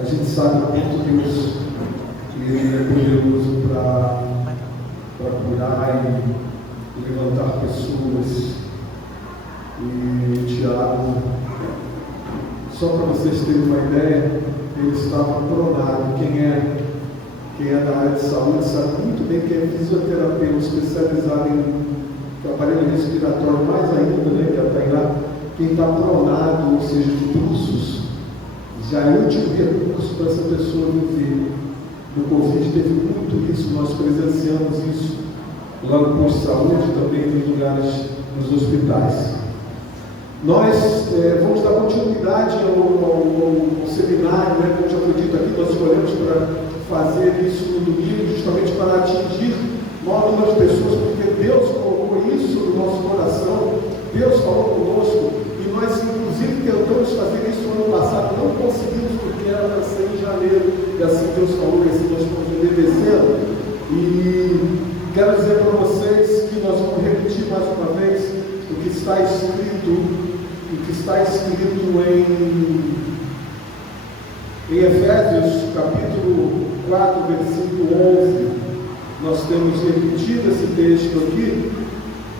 A gente sabe o quanto Deus ele é poderoso para curar e levantar pessoas. E Tiago, só para vocês terem uma ideia, ele estava pronado. Quem é da área de saúde sabe muito bem que é fisioterapeuta especializado em aparelho respiratório, mais ainda, né, que é a Tainá. Quem está pronado, ou seja, de bruços, já é o último recurso para essa pessoa viver. No Covid teve muito isso, nós presenciamos isso lá no posto de saúde, também nos lugares, nos hospitais. Nós vamos dar continuidade ao seminário, né, como já foi dito aqui, nós escolhemos para fazer isso no domingo, justamente para atingir o maior número de pessoas, porque Deus colocou isso no nosso coração, Deus falou conosco, e nós inclusive tentamos fazer isso no ano passado, não conseguimos porque era para ser em janeiro, e assim Deus falou, e assim nós estamos obedecendo. E quero dizer para vocês que nós vamos repetir mais uma vez o que está escrito em Efésios capítulo 4, versículo 11. Nós temos repetido esse texto aqui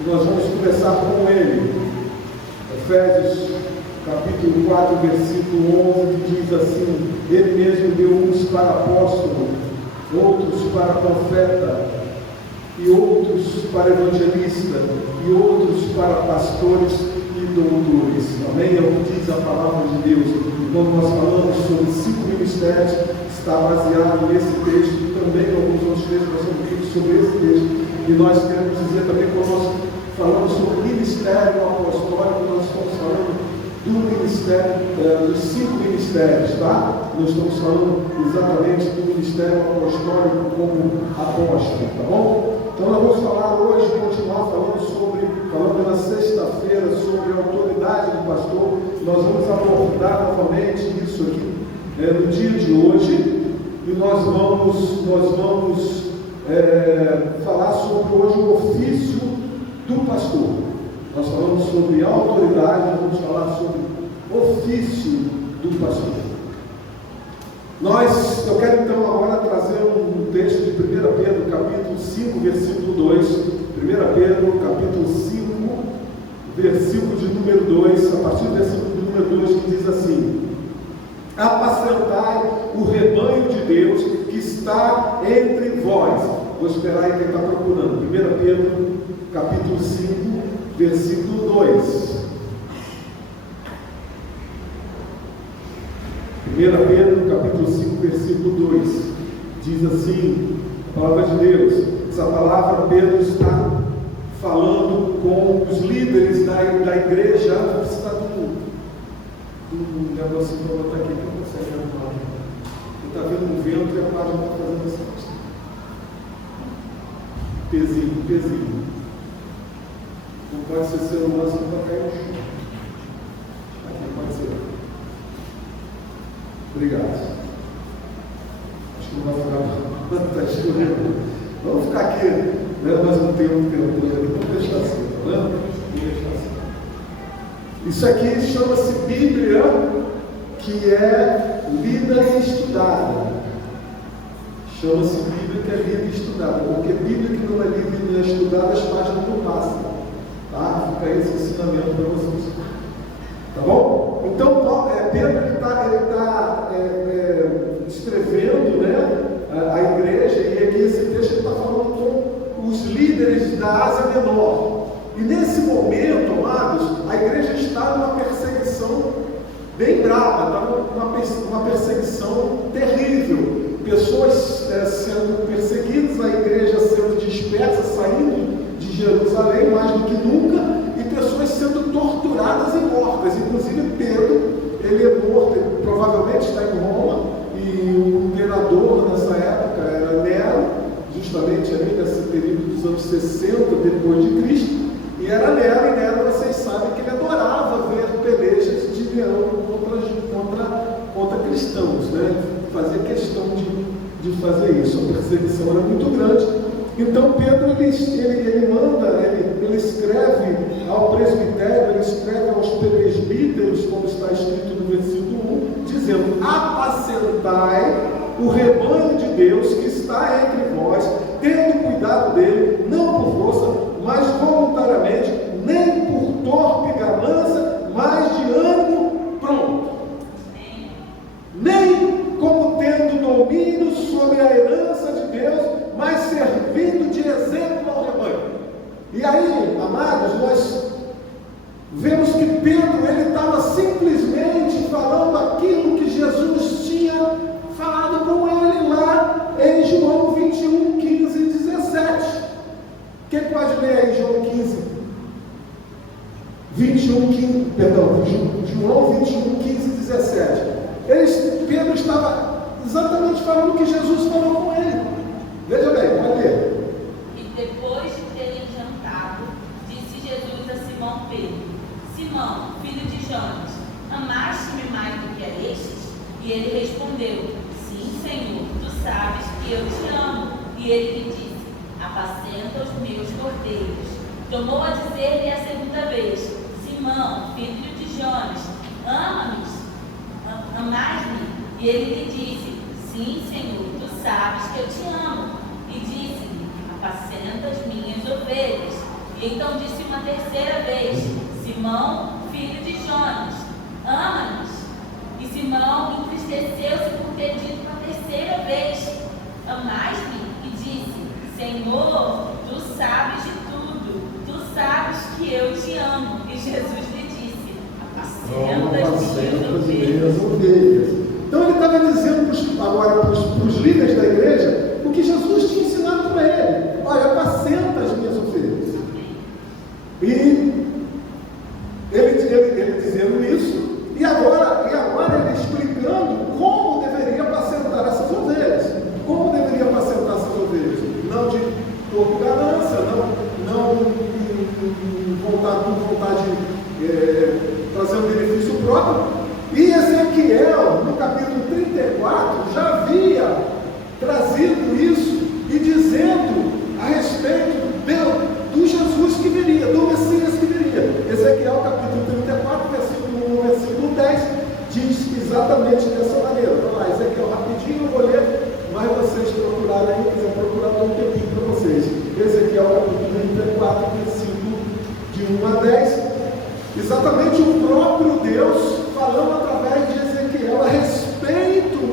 e nós vamos começar com ele. Efésios capítulo 4, versículo 11, que diz assim: Ele mesmo deu uns para apóstolo, outros para profeta, e outros para evangelista, e outros para pastores e doutores. Amém? É o que diz a palavra de Deus. E quando nós falamos sobre 5 ministérios, está baseado nesse texto, e também alguns outros textos nós vamos ver sobre esse texto. E nós queremos dizer também, quando nós falamos sobre o ministério apostólico, nós estamos falando do ministério, dos 5 ministérios, tá? Nós estamos falando exatamente do ministério apostólico como apóstolo, tá bom? Então nós vamos falar hoje, continuar falando na sexta-feira sobre a autoridade do pastor. Nós vamos abordar novamente isso aqui no dia de hoje, e nós vamos falar sobre hoje o ofício do pastor. Nós falamos sobre autoridade, vamos falar sobre ofício do pastor. Eu quero então agora trazer um texto de 1 Pedro, capítulo 5, versículo 2. 1 Pedro, capítulo 5, versículo de número 2, a partir do versículo de número 2, que diz assim: Apacentai o rebanho de Deus que está entre vós. Vou esperar aí quem está procurando. 1 Pedro, capítulo 5, versículo 2. 1 Pedro, capítulo 5, versículo 2, diz assim, a palavra de Deus. Essa palavra Pedro está falando com os líderes da igreja. Vou precisar do negocinho para botar aqui, que não consegue arrumar. Está vendo um vento e a página está fazendo assim. Pezinho. Não pode ser celular, senão vai cair no chão. Aqui pode ser. Obrigado. Acho que não vai ficar. Está escorrendo. Vamos ficar aqui, né? Mais um tempo tentando. Vamos deixar assim, tá vendo? Vamos deixar assim. Isso aqui chama-se Bíblia, que é lida e estudada. Chama-se Bíblia, que é lida e estudada. Porque Bíblia que não é lida e não é estudada, as páginas não passam. Tá? Fica aí esse ensinamento para vocês. Tá bom? Então, Pedro está escrevendo, né, a igreja, e aqui esse texto ele está falando com os líderes da Ásia Menor. E nesse momento, amados, a igreja está numa perseguição bem brava, está numa perseguição terrível. Pessoas sendo perseguidas, a igreja sendo dispersa, saindo de Jerusalém mais do que nunca, e pessoas sendo torturadas e mortas. Inclusive Pedro, ele é morto, ele provavelmente está em Roma, e o imperador nessa época era Nero, justamente ali nesse período dos anos 60 depois de Cristo, e era Nero, e Nero, vocês sabem que ele adorava ver pelejas de leão contra cristãos, né? Fazia questão de fazer isso. A perseguição era muito grande, Então Pedro ele manda, ele escreve ao presbitério, ele escreve aos presbíteros, como está escrito no versículo 1, dizendo: apacentai o rebanho de Deus que está entre vós, tendo cuidado dele, não por força, mas voluntariamente, nem por torpe ganância, mas de ânimo pronto. Nem como tendo domínio sobre a herança de Deus, mas servindo de exemplo ao rebanho. E aí, amados, nós vemos que Pedro, ele estava simplesmente falando aquilo que Jesus tinha falado com ele lá em João 21, 15 e 17. Quem pode ler aí João 15? 21, 15, perdão, João 21, 15 e 17. Pedro estava exatamente falando o que Jesus falou com ele. Veja bem, pode ler. E depois de terem jantado, disse Jesus a Simão Pedro: Simão, filho de Jonas, amaste-me mais do que a estes? E ele respondeu: Sim, Senhor, tu sabes que eu te amo. E ele lhe disse: apacenta os meus cordeiros. Tornou a dizer-lhe a segunda vez: Simão, filho de Jonas, amaste-me? E ele lhe disse: Sim, Senhor, tu sabes que eu te amo. E disse-lhe: apacenta as minhas ovelhas. E então disse uma terceira vez: Simão, filho de Jonas, ama-nos? E Simão entristeceu-se por ter dito uma terceira vez: amais-me? E disse: Senhor, tu sabes de tudo, tu sabes que eu te amo. E Jesus lhe disse: apacenta as minhas ovelhas. Então ele estava dizendo agora para os líderes da igreja o que Jesus tinha ensinado para ele: olha, apacenta as minhas ovelhas. E ele dizendo isso, e agora ele explicando como deveria apacentar essas ovelhas. Como deveria apacentar essas ovelhas? Não de por ganância, não voltar com vontade de trazer um benefício próprio. E Ezequiel, no capítulo 34, já havia trazido isso e dizendo a respeito do Jesus que viria, do Messias que viria. Ezequiel, capítulo 34, versículo 1, versículo 10, diz exatamente dessa maneira. Vamos lá, Ezequiel, rapidinho, eu vou ler, mas vocês procurarem aí, quiser procurar, dou um tempinho para vocês. Ezequiel, capítulo 34, versículo de 1 a 10. Exatamente o próprio Deus falando através de Ezequiel a respeito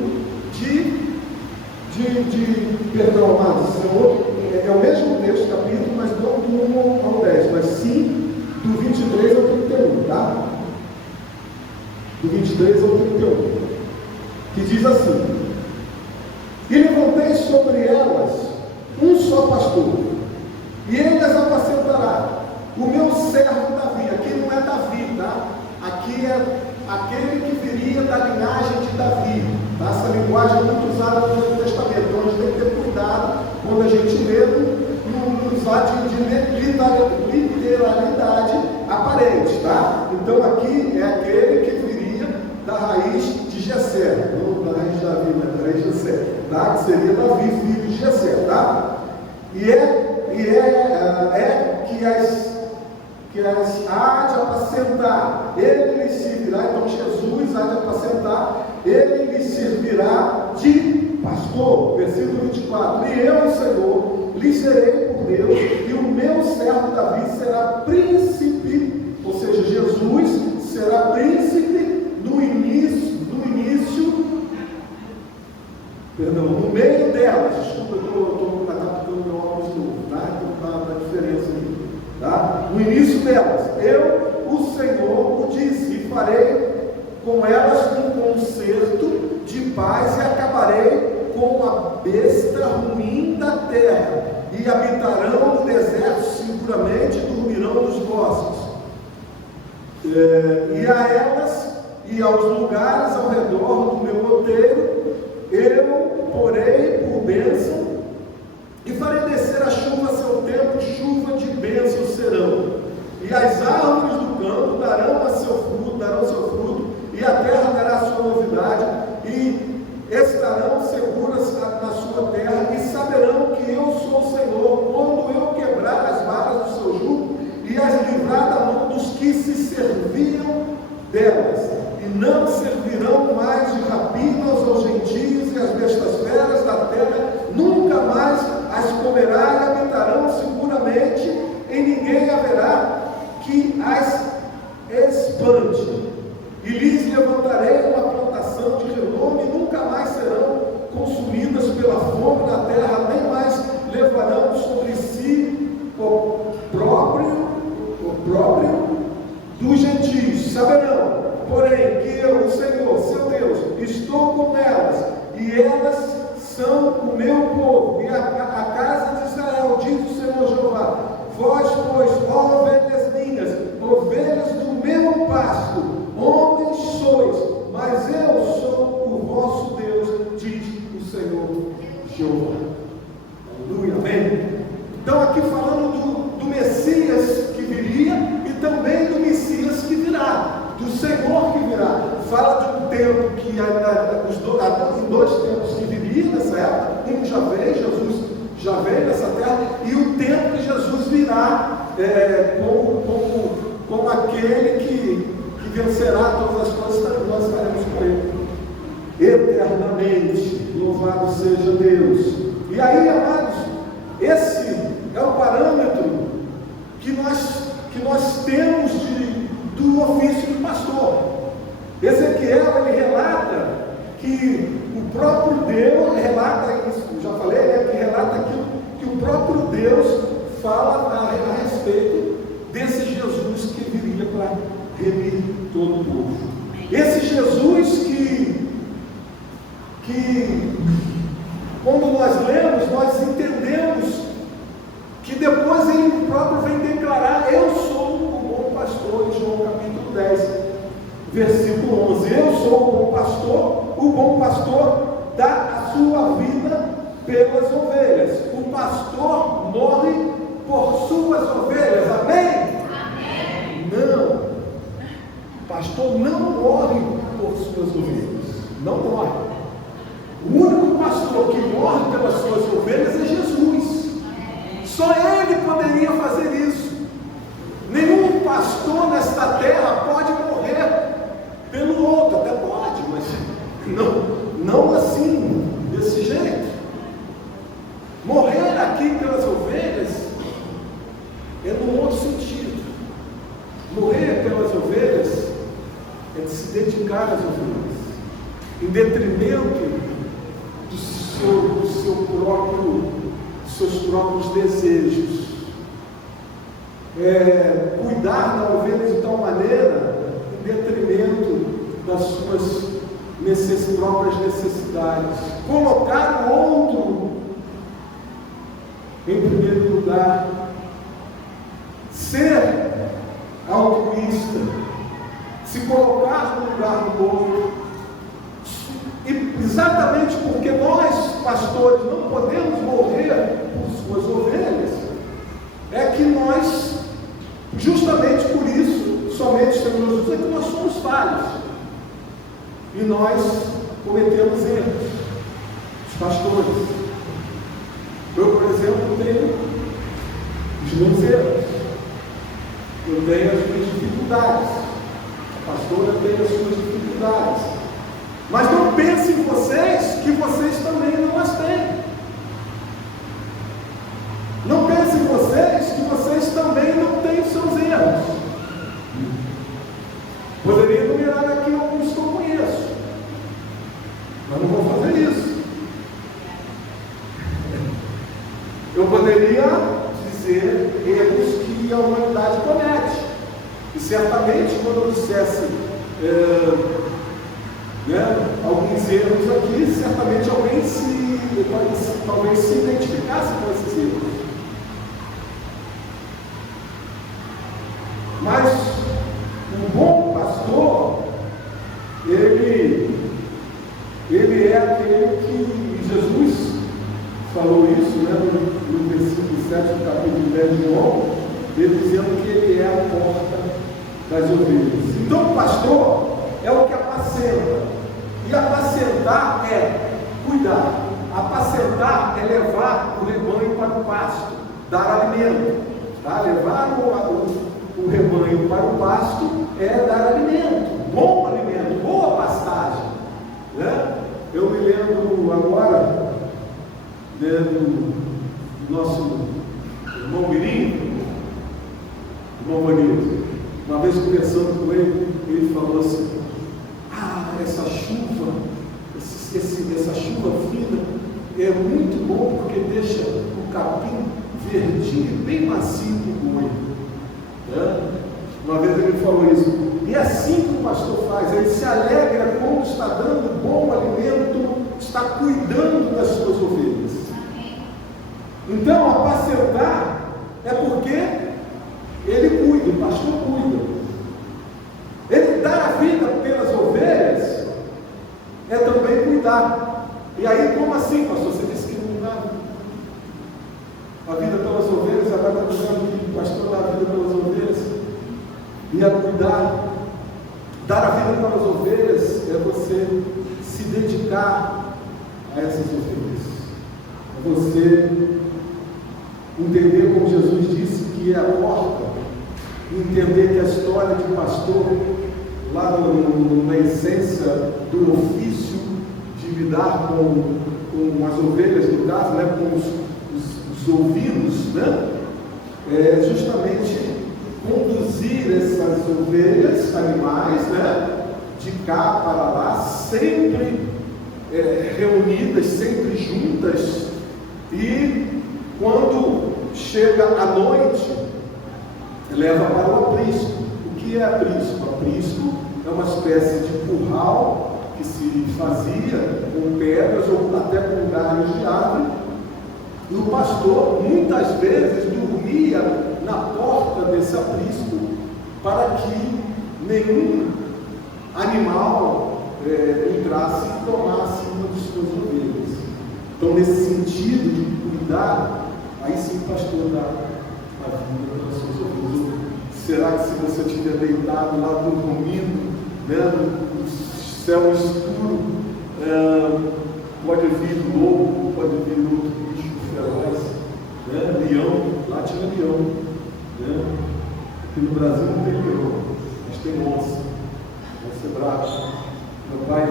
perdão, amados, é o mesmo texto, capítulo, mas não do 1 ao 10, mas sim do 23 ao 31, tá? Do 23 ao 31, que diz assim: e levantei sobre elas um só pastor, e ele as apacentará, o meu servo Davi. Aqui não é Davi, tá? Aqui é aquele que viria da linhagem de Davi. Tá? Essa linguagem é muito usada no Novo Testamento, então a gente tem que ter cuidado quando a gente lê, não usar de literalidade aparente, tá? Então aqui é aquele que viria da raiz de Jessé, não da raiz de Davi, mas da raiz de Jessé, tá? Que seria Davi, filho de Jessé, tá? Que as há de apacentar, ele lhes servirá. Então Jesus há de apacentar, ele lhes servirá de pastor. Versículo 24: e eu, Senhor, lhes serei por Deus, e o meu servo Davi será príncipe, ou seja, Jesus será príncipe no meio delas. Desculpa, eu estou adaptando meu óculos novo, tá? Então tá a diferença aí. Tá? No início delas, eu, o Senhor, o disse, e farei com elas um concerto de paz, e acabarei com a besta ruim da terra, e habitarão no deserto seguramente, dormirão nos bosques. E a elas e aos lugares ao redor do meu outeiro eu porei por bênção, e farei descer a chuva a seu tempo, chuva de bênção serão. E as árvores do campo darão seu fruto, e a terra dará sua novidade, e estarão seguras na sua terra, e saberão que eu sou o Senhor, comerá e habitarão seguramente, e ninguém haverá que as espante. E lhes levantarei uma plantação de renome, e nunca mais serão consumidas pela fome na terra, nem mais levarão sobre si o próprio dos gentios. Saberão, porém, que eu, o Senhor, seu Deus, estou com elas, e elas são o meu povo, e a casa de Israel, diz o Senhor Jeová. Vós, pois, ó ovelhas minhas, ovelhas do meu pasto, homens sois, mas eu sou o vosso Deus, diz o Senhor Jeová. Aleluia, amém? Então aqui falando do Messias que viria e também do Messias que virá, do Senhor que virá. Fala de um tempo que em dois tempos que viria nessa época, um já veio, Jesus já veio nessa terra, e o tempo que Jesus virá como aquele que vencerá todas as coisas, nós estaremos com ele eternamente. Louvado seja Deus. E aí, amados, esse é o parâmetro que nós temos do ofício de pastor. Ezequiel, ele relata que o próprio Deus, relata isso, já falei, que relata aquilo que o próprio Deus fala a respeito desse Jesus que viria para remir todo o povo. Esse Jesus que quando nós lemos, nós entendemos que depois ele próprio vem declarar: eu sou o bom pastor, em João capítulo 10, versículo 11. Eu sou o bom pastor dá a sua vida pelas ovelhas. O pastor morre por suas ovelhas, amém? Amém. Não, o pastor não morre por suas ovelhas, não morre. O único pastor que morre pelas suas ovelhas é Jesus. Só ele poderia fazer isso. Nenhum pastor nesta terra pode morrer pelo outro. Até pode, mas não assim, desse jeito. Morrer aqui pelas ovelhas é num outro sentido. Morrer pelas ovelhas é de se dedicar às ovelhas, em detrimento dos seus próprios desejos. Cuidar da ovelha de tal maneira em detrimento das suas próprias necessidades. Colocar o outro em primeiro lugar. Ser altruísta. Se colocar no lugar do outro. E exatamente porque nós, pastores, não podemos morrer por suas ovelhas, é que nós, justamente por isso, somente o Senhor Jesus, é que nós somos falhos. E nós cometemos erros, os pastores. Eu, por exemplo, tenho os meus erros. Eu tenho as minhas dificuldades. A pastora tem as suas dificuldades. Mas não pensem em vocês que vocês também não as têm. Não pensem em vocês que vocês também não têm os seus erros. Poderia enumerar aqui alguns que eu conheço, mas não vou fazer isso. Eu poderia dizer erros que a humanidade comete. E certamente, quando eu dissesse alguns erros aqui, certamente alguém talvez se identificasse com esses erros. Mas um bom pastor, ele é aquele que Jesus falou isso, no versículo 7 do capítulo 10 de João, ele dizendo que ele é a porta das ovelhas. Então o pastor é o que apacenta. E apacentar é cuidar. Apacentar é levar o rebanho para o pasto, dar alimento. Levar o rebanho para o pasto é dar alimento, bom alimento, boa pastagem. Eu me lembro agora do nosso irmão Mirim, irmão Bonito, uma vez conversando com ele, ele falou assim: essa chuva, essa chuva fina é muito bom porque deixa o capim verdinho, bem macio para o boi. Uma vez ele falou isso. E é assim que o pastor faz, ele se alegra quando está dando bom alimento, está cuidando das suas ovelhas. Então, apacentar é porque ele cuida, o pastor cuida. Ele dar a vida pelas ovelhas é também cuidar. E aí, como assim, pastor? Você disse que não dá a vida pelas ovelhas, agora está dizendo que o pastor dá a vida pelas ovelhas e a cuidar. Dar a vida pelas ovelhas é você se dedicar a essas ovelhas. É você entender, como Jesus disse, que é a porta. Entender que a história de pastor, lá na essência do ofício de lidar com as ovelhas, no caso, né, com os ouvidos, né, é justamente conduzir essas ovelhas, animais, né, de cá para lá, sempre reunidas, sempre juntas, e quando chega a noite, leva para o aprisco. O que é aprisco? Aprisco é uma espécie de curral que se fazia com pedras ou até com galhos de árvore, e o pastor muitas vezes dormia na porta desse aprisco para que nenhum animal entrasse e tomasse uma de suas ovelhas. Então, nesse sentido de cuidar, aí sim o pastor dá a vida pelas suas ovelhas. Será que se você estiver deitado lá dormindo, né, no céu escuro, pode vir lobo, pode vir outro bicho feroz, né, leão, lá tinha leão. Aqui no Brasil não tem leão, mas tem onça. Onça é brava. Meu pai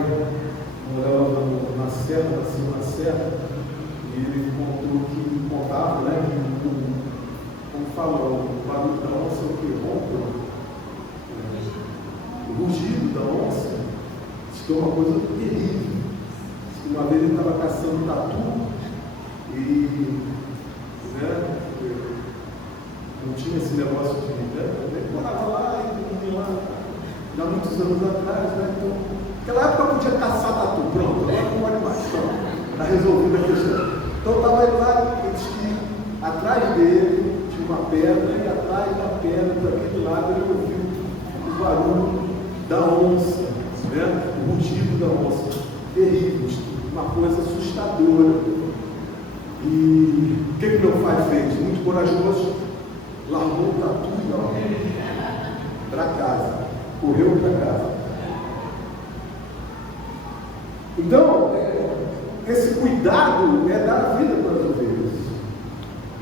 morava na serra, nasceu na serra, e ele contava, né, que como fala, o barulho da onça é o que rompe, o rugido da onça. Diz que é uma coisa terrível. Diz que uma vez ele estava caçando tatu e, né, não tinha esse negócio de ele morava lá e ia lá, já muitos anos atrás, né? Então, naquela época eu podia caçar tatu, pronto, agora não pode mais, está resolvida a questão. Então estava ele lá, ele disse que atrás dele tinha uma pedra, e atrás da pedra, para aquele lado, ele ouviu o barulho da onça, né? O rugido da onça, terrível, uma coisa assustadora. E o que meu pai fez? Muito corajoso, largou o tatu e para casa, correu para casa. Então, esse cuidado é dar a vida para as ovelhas,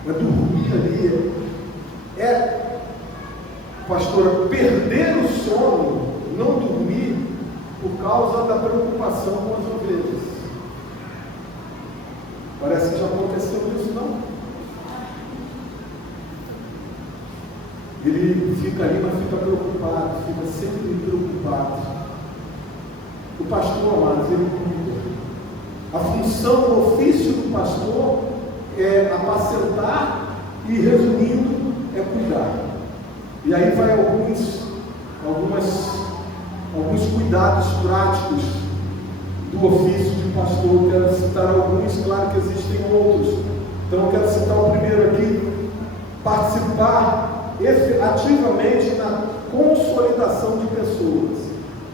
é dormir ali, pastora, perder o sono, não dormir por causa da preocupação com as ovelhas. Parece que já aconteceu isso, não? Ele fica ali, mas fica preocupado, fica sempre preocupado. O pastor, amados, ele cuida. A função, o ofício do pastor é apacentar e, resumindo, é cuidar. E aí vai alguns cuidados práticos do ofício de pastor. Eu quero citar alguns, claro que existem outros. Então eu quero citar o primeiro aqui: participar ativamente na consolidação de pessoas.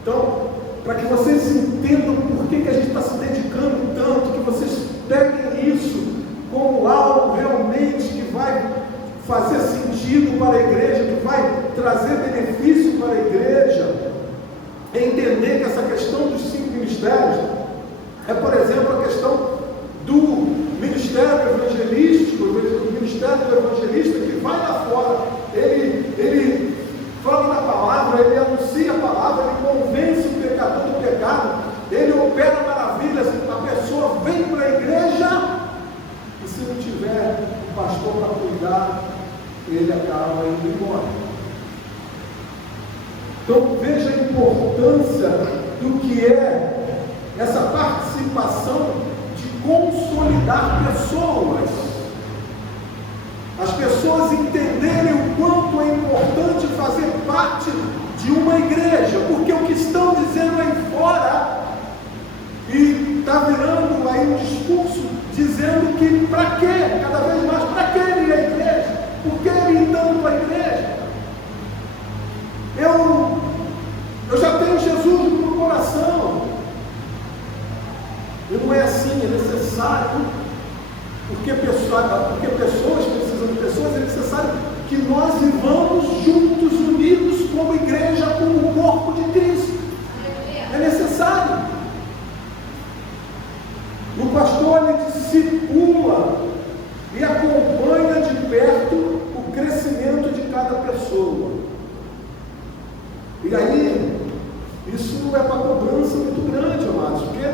Então, para que vocês entendam por que a gente está se dedicando tanto, que vocês peguem isso como algo realmente que vai fazer sentido para a igreja, que vai trazer benefício para a igreja, entender que essa questão dos 5 ministérios é, por exemplo, a questão do ministério evangelístico, do ministério do evangelista que vai lá fora, ele fala da palavra, ele anuncia a palavra, ele convence o pecador do pecado, ele opera maravilhas, a pessoa vem para a igreja, e se não tiver um para cuidar, ele acaba indo embora. Então veja a importância do que é essa participação de consolidar pessoas. As pessoas entenderem o quanto é importante fazer parte de uma igreja, porque o que estão dizendo aí fora, e está virando aí um discurso dizendo que para quê? Cada vez mais, para que ir à igreja? Por que ir tanto à igreja? Eu já tenho Jesus no meu coração. E não é assim, é necessário, porque pessoas precisam de pessoas, é necessário que nós vivamos juntos, unidos como igreja, como o corpo de Cristo. É necessário. O pastor, ele discipula e acompanha de perto o crescimento de cada pessoa. E aí, isso é uma cobrança muito grande, amados, porque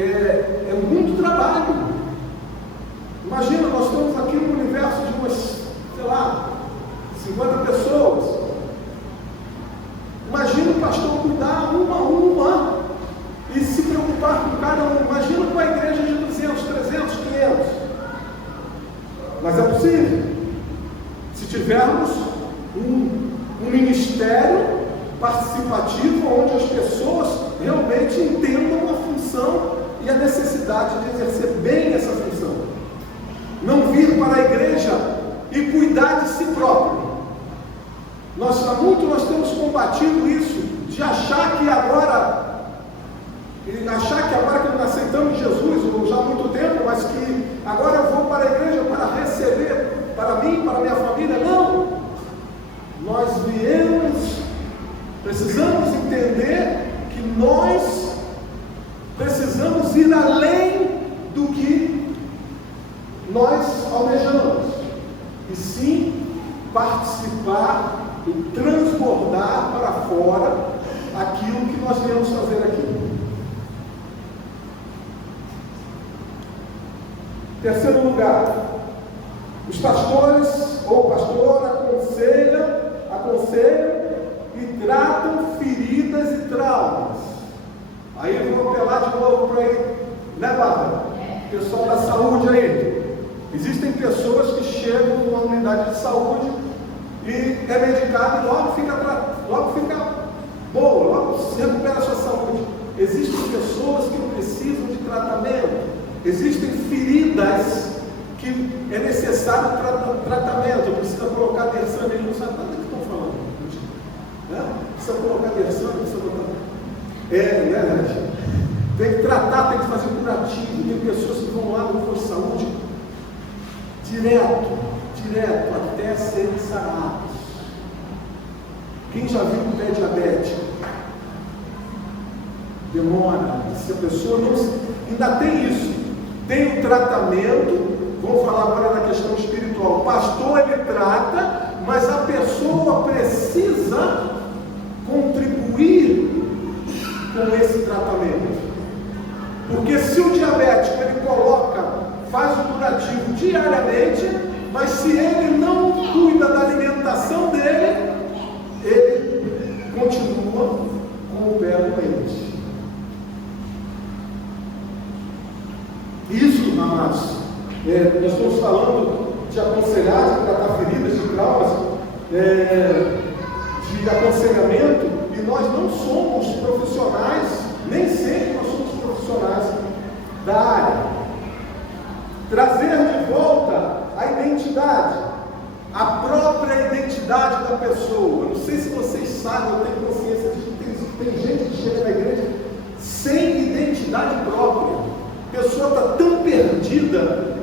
é muito trabalho. Imagina, nós estamos aqui no universo de umas, sei lá, 50 pessoas. Imagina o pastor cuidar uma a uma e se preocupar com cada um. Imagina com a igreja de 200, 300, 500. Mas é possível. Se tivermos um ministério participativo onde as pessoas realmente entendam a função e a necessidade de exercer bem essa função. Não vir para a igreja e cuidar de si próprio. Nós temos combatido isso, de achar que agora que nós aceitamos Jesus, já há muito tempo, mas que agora eu vou para a igreja para receber para mim, para a minha família. Não! Nós precisamos entender que nós precisamos ir além do que nós almejamos, e sim participar e transbordar para fora aquilo que nós viemos fazer aqui. Terceiro lugar, os pastores ou pastor aconselham e tratam feridas e traumas. Aí eu vou apelar de novo para aí, né, Bárbara? Pessoal da saúde aí. Existem pessoas que chegam numa unidade de saúde e é medicado e logo fica boa, logo se recupera a sua saúde. Existem pessoas que precisam de tratamento. Existem feridas que é necessário tratamento. Precisa colocar derrame, ele não sabe nada do que estão falando. Né? Precisa colocar derrame, precisa botar. Tem que tratar, tem que fazer curativo. Tem pessoas que vão lá no posto de saúde direto, até serem sarados. Quem já viu um pé diabético? Demora. Se a pessoa não se... Ainda tem isso. Tem o tratamento. Vamos falar agora na questão espiritual. O pastor, ele trata, mas a pessoa precisa contribuir com esse tratamento. Porque se o diabético, ele faz o curativo diariamente, mas se ele não cuida da alimentação dele, ele continua com o pé doente. Isso, amados, nós estamos falando de aconselhar, de tratar feridas, de traumas, de aconselhamento, e nós não somos profissionais, nem sempre nós somos profissionais da área. Trazer de volta a identidade, a própria identidade da pessoa. Eu não sei se vocês sabem, eu tenho consciência de que tem gente que chega na igreja sem identidade própria. A pessoa está tão perdida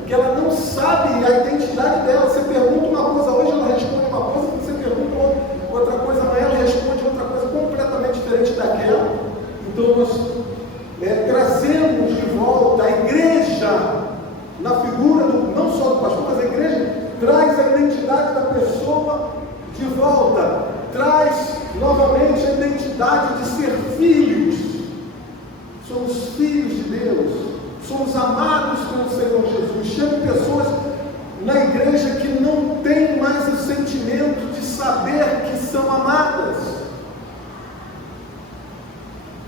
que ela não sabe a identidade dela. Você pergunta uma coisa hoje, ela responde uma coisa, você pergunta outra coisa amanhã, ela responde outra coisa completamente diferente daquela. Então nós trazemos de volta a igreja, na figura não só do pastor, mas a igreja traz a identidade da pessoa de volta, traz novamente a identidade de ser filhos. Somos filhos de Deus, somos amados pelo Senhor Jesus. Chegam pessoas na igreja que não tem mais o sentimento de saber que são amadas.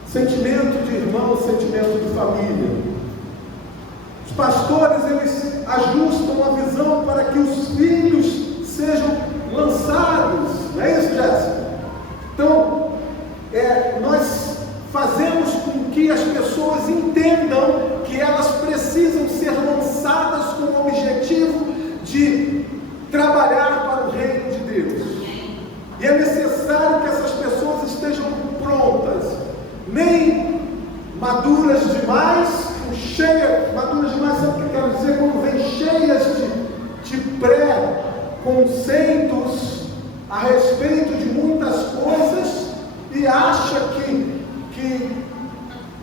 Sentimento de irmão, sentimento de família. Os pastores, eles ajustam a visão para que os filhos sejam lançados. Não é isso, Jéssica? Então, nós fazemos com que as pessoas entendam que elas precisam ser lançadas com o objetivo de trabalhar para o reino de Deus. E é necessário que essas pessoas estejam prontas, nem maduras demais, maduras demais, sabe o que eu quero dizer? Quando vem cheias de pré-conceitos a respeito de muitas coisas e acha que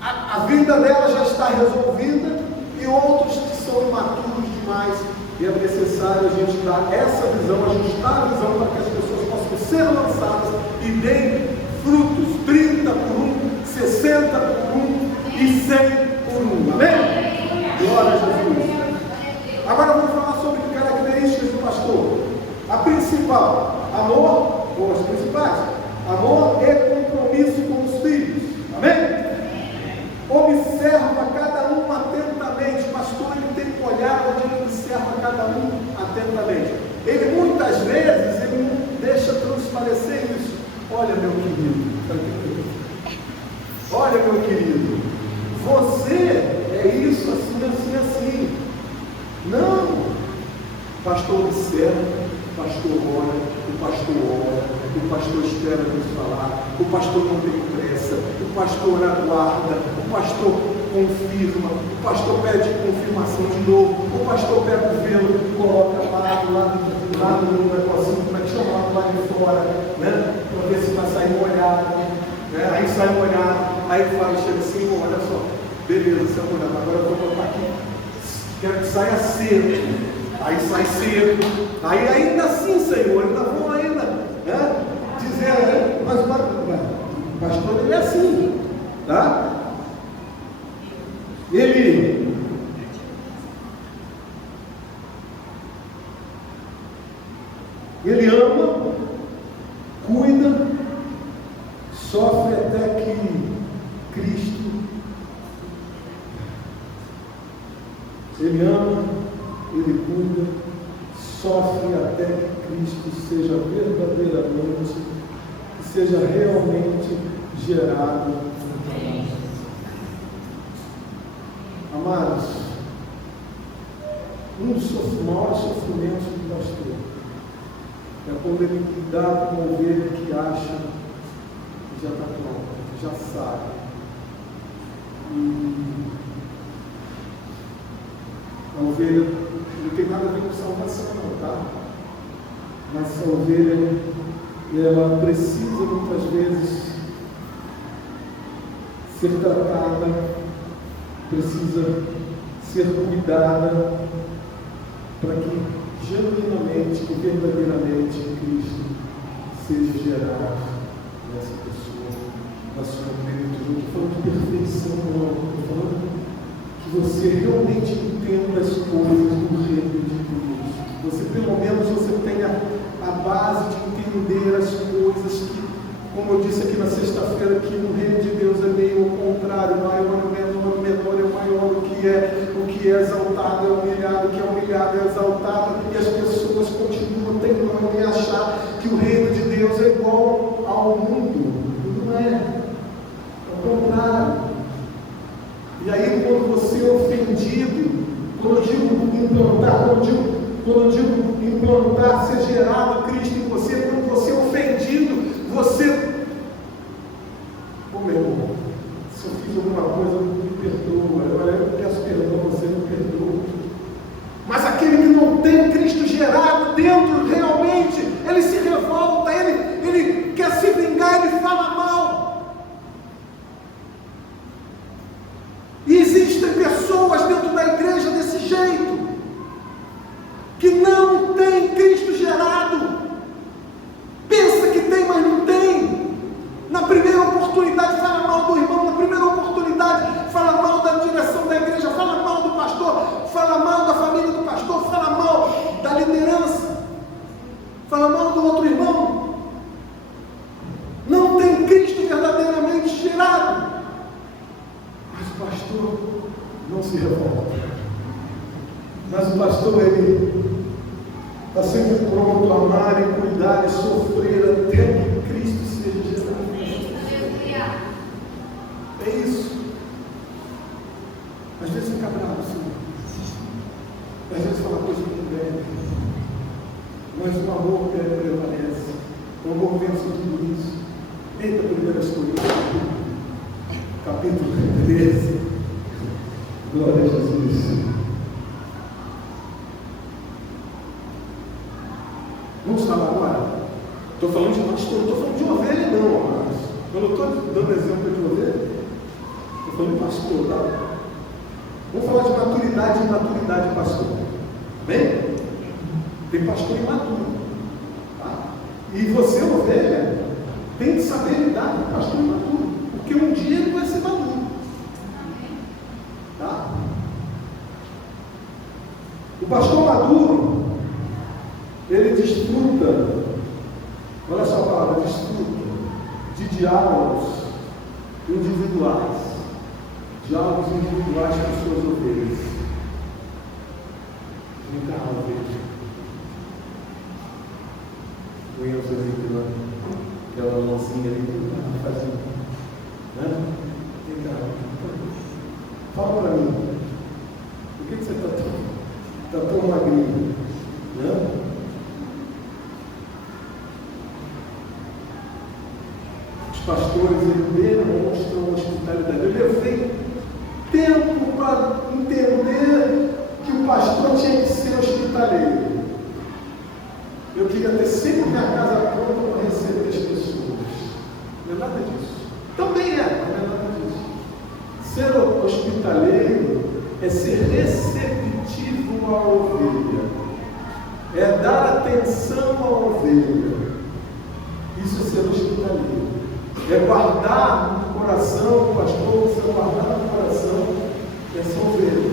a vida dela já está resolvida, e outros que são imaturos demais, e é necessário a gente dar essa visão, ajustar a visão para que as pessoas possam ser lançadas e deem frutos, 30 por 1, 60 por 1 e 100 por 1, amém? Glória a Jesus. Agora vamos falar sobre características do pastor. A principal, amor, ou as principais, amor e compromisso com os filhos, amém? Observa cada um atentamente. O pastor, ele tem um olhar onde ele observa cada um atentamente. Ele muitas vezes, ele não deixa transparecer isso. Olha, meu querido, olha, meu querido, você é isso, assim, assim, assim. Não, o pastor observa, o pastor ora, o pastor espera Deus falar, o pastor não tem pressa, o pastor aguarda, o pastor confirma, o pastor pede confirmação de novo, o pastor pega o velo, coloca lá no negocinho, como é que chama, lá de fora, né? Para ver se está saindo molhado, né? Aí sai molhado, aí fala, chega assim, olha só, beleza, sai molhado, agora eu vou botar aqui, quero que saia seco. Aí sai cedo, aí ainda assim, Senhor, ainda vão ainda, né? Dizer, mas o pastor, ele é assim, tá? Ele ama, cuida, sofre até que Cristo, ele ama, ele cuida, sofre até que Cristo seja verdadeiramente, seja realmente gerado. Amados, um dos maiores sofrimentos do pastor é quando ele cuidar com uma ovelha que acha que já está pronta, já sabe. A ovelha não tem nada a ver com salvação, não, tá? Mas a ovelha, ela precisa muitas vezes ser tratada, precisa ser cuidada, para que genuinamente e verdadeiramente Cristo seja gerado nessa pessoa, na sua plenitude. Eu estou falando de perfeição, não, estou falando que você realmente entenda as coisas do reino de Deus. Você, pelo menos, você tenha a base de entender as coisas que, como eu disse aqui na sexta-feira, que no reino de Deus é meio ao contrário, o maior é o menor, o menor é o maior, o que é exaltado é humilhado, o que é humilhado é exaltado, e as pessoas continuam tentando achar que o reino de Deus é igual ao mundo. Não é, ao contrário. E aí, quando você é ofendido, quando eu digo implantar, ser gerado Cristo em você, quando você é ofendido, você, meu irmão, se eu fiz alguma coisa, me perdoa, eu peço perdão, você me perdoa. Mas aquele que não tem Cristo gerado dentro, realmente, ele se revolta, ele quer se vingar, ele fala mal. E existem pessoas dentro da igreja desse jeito, que não tem Cristo gerado, pensa que tem, mas não tem. Na primeira oportunidade fala mal do irmão, na primeira oportunidade fala mal da direção da igreja, fala mal do pastor, fala mal da família do pastor, fala mal pastor não se revolta. Mas o pastor, ele está sempre pronto a amar e cuidar e sofrer até que Cristo seja gerado. É isso. Às vezes fica bravo, sim. Às vezes fala coisa muito bem. Mas o amor prevalece. O amor vence tudo isso. Eita, 1 Coríntios, capítulo 13. Glória a Jesus. Vamos falar agora? Estou falando de pastor, não estou falando de ovelha, não, amados. Eu não estou dando exemplo de ovelha. Estou falando de pastor, tá? Vamos falar de maturidade e imaturidade, pastor. Bem? Tem pastor imaturo. Tá? E você, ovelha, tem que saber lidar com o pastor imaturo. Porque um dia ele vai ser maduro. Tá? O pastor maduro, ele desfruta, olha só a palavra, desfruta de diálogos individuais. Diálogos individuais com suas ovelhas. Vem cá, ovelha. Põe os ali aquela mãozinha ali, fazendo. Né? Vem cá. Fala para mim. Por que você está tão magrinho? Né? Os pastores, eles demonstram hospitalidade. Eu levei tempo para entender que o pastor tinha que ser hospitaleiro. Eu queria ter sempre minha casa pronta para receber as pessoas. Não é nada disso. Também não é nada disso. Ser hospitaleiro é ser receptivo à ovelha. É dar atenção à ovelha. Isso é ser hospitaleiro. É guardar no coração, pastor, você guardar no coração essa ovelha.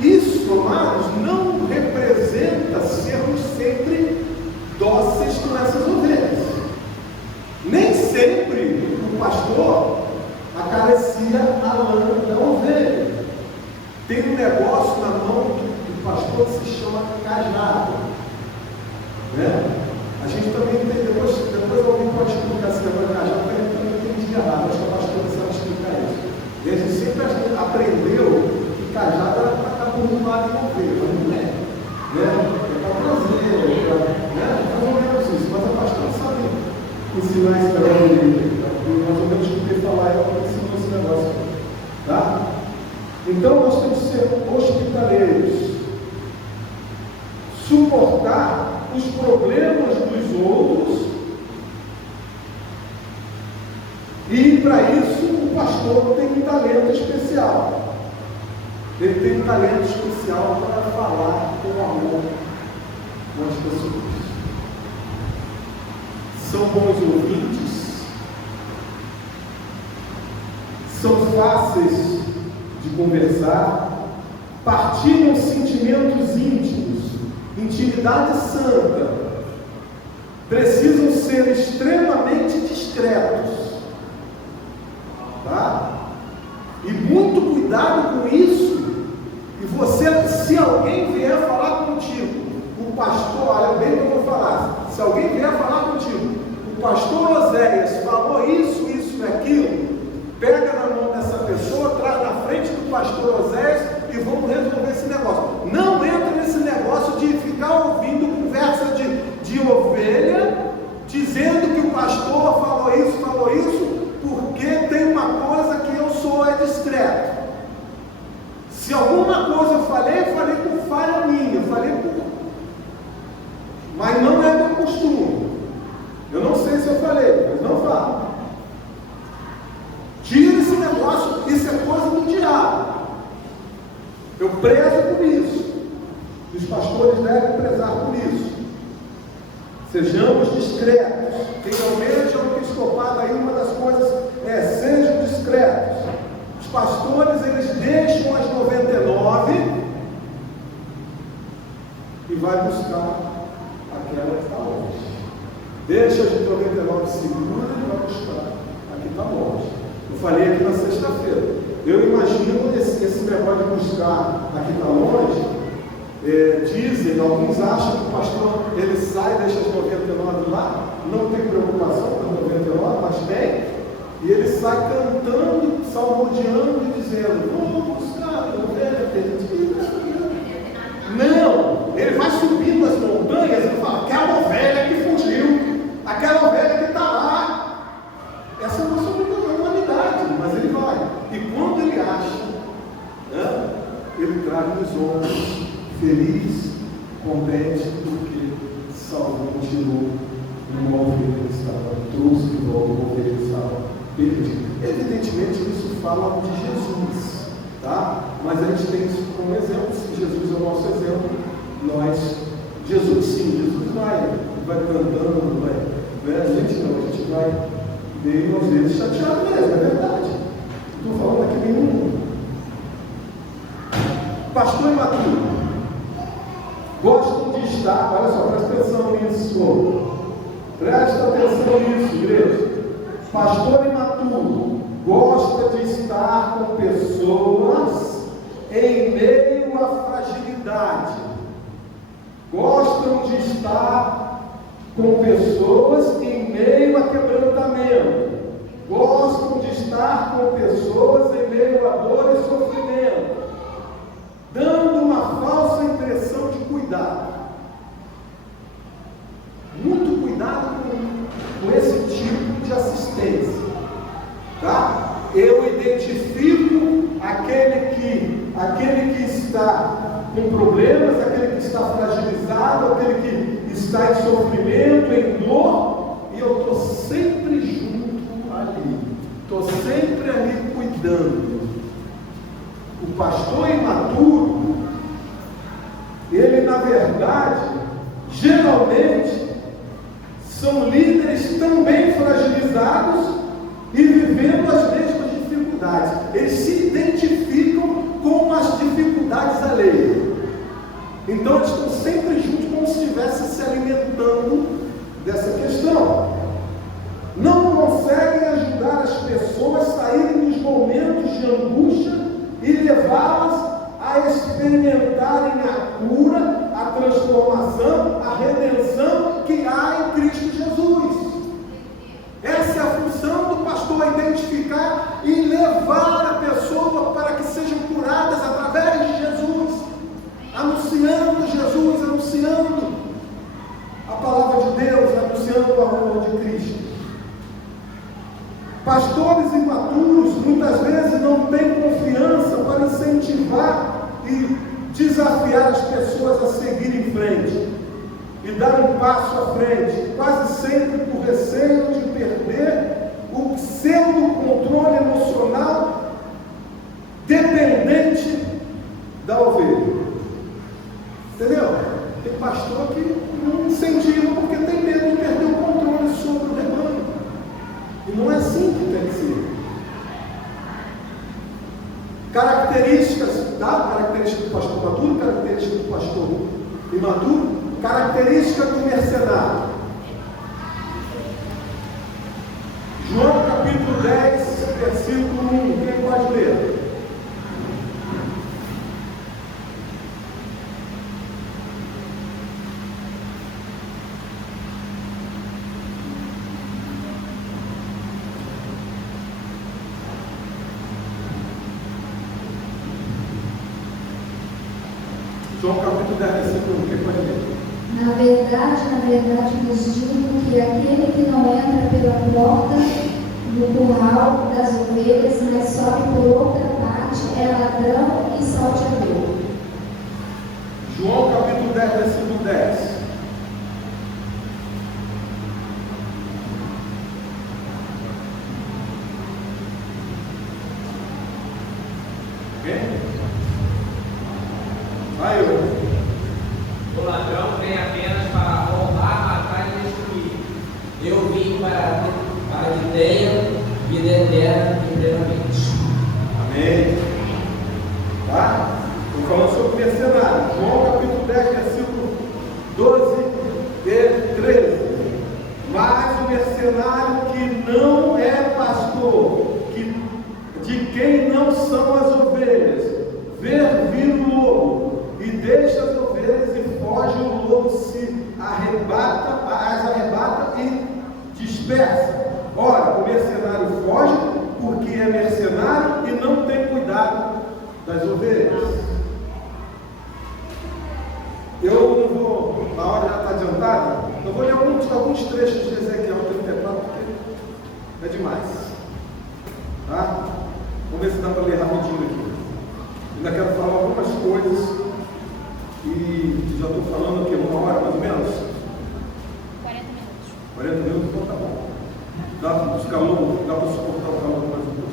Isso, amados, não representa sermos sempre dóceis com essas ovelhas. Nem sempre o pastor acaricia a lã da ovelha. Tem um negócio na mão do pastor que se chama cajado. Né? A gente também tem, depois alguém pode explicar esse negócio de cajado, porque eu também entendi errado, acho que o pastor precisava explicar isso. E a gente sempre aprendeu que cajado era para estar por um lado e não ver, mas não é. Né? É para trazer, né? Mais ou menos isso, mas a pastora sabe ensinar esse negócio de mais ou menos escutei falar, ela ensinou esse negócio. Tá? Então nós temos que ser hospitaleiros, suportar os problemas dos outros, e para isso o pastor tem um talento especial. Ele tem um talento especial para falar com amor com as pessoas. São bons ouvintes, são fáceis de conversar, partilham sentimentos íntimos, intimidade santa, precisam ser extremamente discretos, tá? E muito cuidado com isso. E você, se alguém vier falar contigo, o pastor, olha bem o que eu vou falar, se alguém vier falar contigo, o pastor Oséias falou isso e aquilo, pega na mão dessa pessoa, traz na frente do pastor Oséias e vamos resolver esse negócio. Não entra nesse negócio de ficar ouvindo conversa de ovelha, dizendo que o pastor falou isso, porque tem uma coisa que eu sou discreto. Se alguma coisa eu falei por falha minha, mas não é meu costume. Eu não sei se eu falei, mas não falo. Tira esse negócio, isso é coisa do diabo. Eu prezo por isso. Os pastores devem prezar por isso. Sejamos discretos. Quem almeja o episcopado aí, uma das coisas é: sejam discretos. Os pastores, eles deixam as 99 e vai buscar aquela que está longe. Deixa as 99 seguras e vai buscar a que está longe. Eu falei aqui na sexta-feira. Eu imagino buscar aqui está longe, dizem, alguns acham que o pastor ele sai, deixa as 99 lá, não tem preocupação com as 99, mas tem, e ele sai cantando, salmodiando e dizendo: vou buscar a ovelha perdida. Não, ele vai subindo as montanhas e fala: aquela ovelha que fugiu, aquela ovelha que está lá. Essa é a nossa humanidade, mas ele vai. E quando ele acha, né, ele traz nos ombros, feliz, contente, porque salvou, tirou uma ovelha que estava, trouxe de volta uma ovelha que estava perdida. Evidentemente, isso fala de Jesus, tá? Mas a gente tem isso como exemplo. Se Jesus é o nosso exemplo, Jesus sim, Jesus vai cantando, vai, a gente não, a gente vai meio às vezes chateado mesmo, é verdade. Estou falando aqui nenhum. Pastor imaturo, gostam de estar, olha só, presta atenção nisso, presta atenção nisso, igreja. Pastor imaturo gosta de estar com pessoas em meio à fragilidade, gostam de estar com pessoas em meio a quebrantamento, gostam de estar com pessoas em meio a dor e sofrimento, dando uma falsa impressão de cuidado. Muito cuidado com esse tipo de assistência, tá? Eu identifico aquele que está com problemas, aquele que está fragilizado, aquele que está em sofrimento, em dor, e eu estou sempre junto ali, estou sempre ali cuidando. O pastor imaturo, ele na verdade, geralmente, são líderes também fragilizados e vivendo as mesmas dificuldades. Eles se identificam com as dificuldades alheias. Então eles estão sempre juntos, como se estivessem se alimentando dessa questão. Não conseguem ajudar as pessoas a saírem dos momentos de angústia e levá-las a experimentarem a cura, a transformação, a redenção que há em Cristo Jesus. Essa é a função do pastor, identificar e levar a pessoa para que sejam curadas através de Jesus, anunciando Jesus, anunciando a palavra de Deus, anunciando o amor de Cristo. Pastores imaturos muitas vezes não têm confiança para incentivar e desafiar as pessoas a seguir em frente e dar um passo à frente, quase sempre por receio de perder o pseudo-controle emocional dependente da ovelha. Entendeu? Tem pastor que não incentiva porque tem medo de perder o controle sobre o rebanho. E não é assim que tem que ser. Características, tá? Característica do pastor maduro, característica do pastor imaturo, característica do mercenário. João capítulo 10, versículo 1. Quem pode ler? João capítulo 10, versículo 1, quem pode ler? Na verdade, vos digo que aquele que não entra pela porta no curral das ovelhas, mas sobe por outra parte, é ladrão e salteador. João capítulo 10, versículo 10. Quem? Vai, O ladrão vem apenas para roubar, matar e destruir. Eu vim para que tenha vida eterna e plenamente. Amém. Tá? Estou falando sobre mercenário. João capítulo 10, versículo 12 e 13. Mas o mercenário que não é pastor, de quem não são as ovelhas, ver deixa as ovelhas e foge, o lobo se arrebata, as arrebata e dispersa. Ora, o mercenário foge porque é mercenário e não tem cuidado das ovelhas. Eu não vou, a hora já está adiantada, eu vou ler alguns trechos de Ezequiel 34, porque é demais. Tá? Vamos ver se dá para ler rapidinho aqui. Ainda quero falar algumas coisas e já estou falando aqui 1 hora mais ou menos. 40 minutos. 40 minutos, então tá bom. Dá para suportar o calor mais um pouco.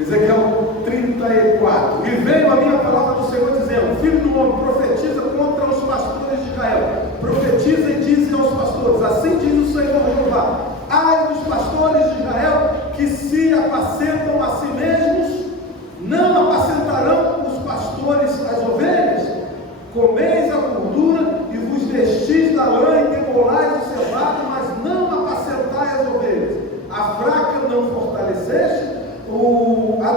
Ezequiel 34. E veio a minha palavra do Senhor dizendo: Filho do homem, profetiza contra os pastores de Israel. Profetiza e diz aos pastores: Assim diz o Senhor Jeová: Ai dos pastores de Israel que se apacentam a si mesmos, não apacentarão os pastores as ovelhas? Comeis a gordura e vos vestis da lã e degolais o cevado, mas não apacentai as ovelhas. A fraca não fortaleceste, a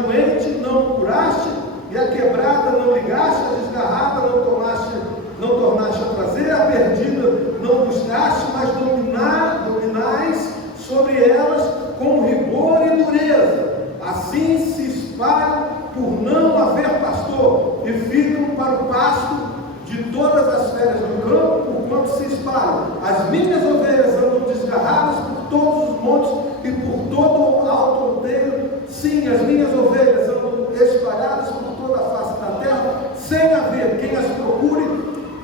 doente não curaste, e a quebrada não ligaste, a desgarrada não tornaste a trazer, a perdida não buscaste, mas dominais sobre elas com rigor e dureza. Assim se espalham por não haver pastor, e ficam para o pasto de todas as feras do campo, porquanto se espalham. As minhas ovelhas andam desgarradas por todos os montes e por todo o alto outeiro. Sim, as minhas ovelhas andam espalhadas por toda a face da terra, sem haver quem as procure,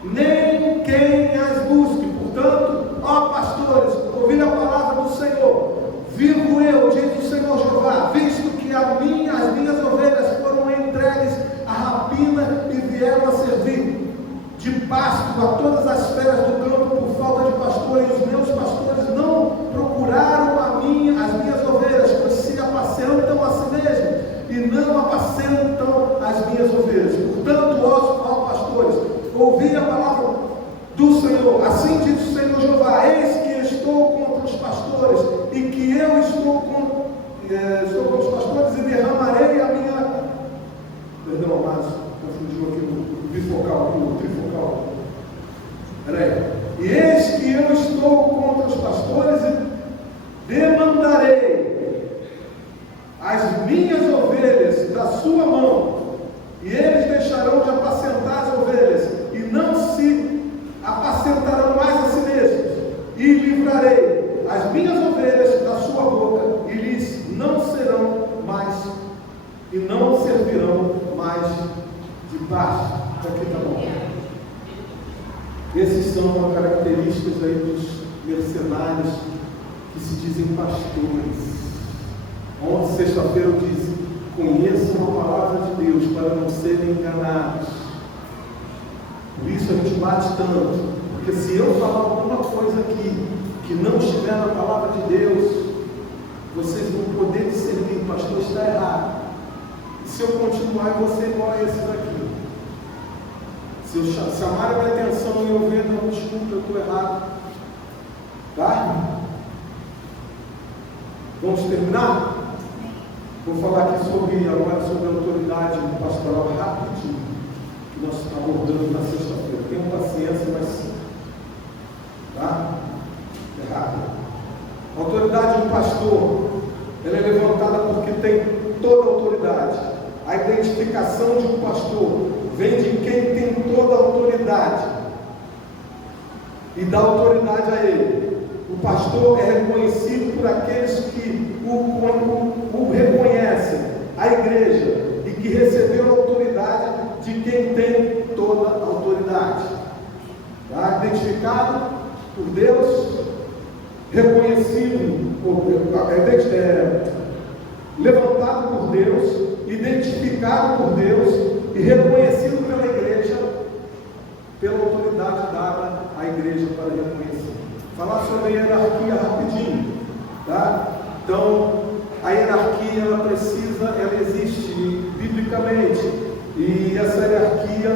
nem quem as busque. Portanto, ó pastores, ouvi a palavra do Senhor. Vivo eu, diz o Senhor Jeová, visto que as minhas ovelhas foram entregues à rapina e vieram a servir de pasto a todas as feras do campo por falta de pastor, e os meus pastores não procuraram as minhas ovelhas, pois se apacentam a si mesmos e não apacentam as minhas ovelhas. Portanto, ó pastores, ouvi a palavra do Senhor. Assim diz o Senhor Jeová: Eis que estou contra os pastores, e que eu estou contra os pastores, e derramarei a minha... Perdão, Márcio, confundiu aqui o bifocal, o trifocal. Peraí. E eis que eu estou contra os pastores e demandarei as minhas ovelhas da sua mão, e eles deixarão de apacentar as ovelhas, e não se apacentarão mais a si mesmos, e livrarei as minhas ovelhas da sua boca, e lhes não serão mais, e não servirão mais de pasto. Aqui tá bom. Esses são as características aí dos mercenários que se dizem pastores. Ontem, sexta-feira, eu disse: conheçam a palavra de Deus para não serem enganados. Por isso a gente bate tanto, porque se eu falar alguma coisa aqui que não estiver na palavra de Deus, vocês vão poder discernir: pastor, está errado. E se eu continuar, eu vou ser igual a esses aqui. Se eu chamar a minha atenção e eu ver, não, desculpa, eu estou errado. Tá? Vamos terminar? Vou falar aqui agora sobre a autoridade pastoral rapidinho, que nós estamos abordando na sexta-feira. Tenham paciência, mas tá? É rápido. A autoridade do pastor, ela é levantada porque tem toda a autoridade. A identificação de um pastor vem de quem tem toda a autoridade e dá autoridade a ele. O pastor é reconhecido por aqueles que o reconhecem, a igreja, e que recebeu a autoridade de quem tem toda a autoridade. Tá? Identificado por Deus, reconhecido, levantado por Deus, identificado por Deus e reconhecido pela igreja, pela autoridade dada à igreja para reconhecer. Falar sobre a hierarquia rapidinho, tá? Então, a hierarquia ela existe biblicamente, e essa hierarquia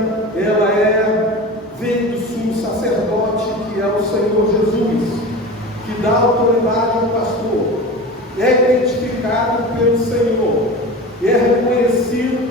vem do sumo sacerdote, que é o Senhor Jesus, que dá autoridade ao pastor, é identificado pelo Senhor, é reconhecido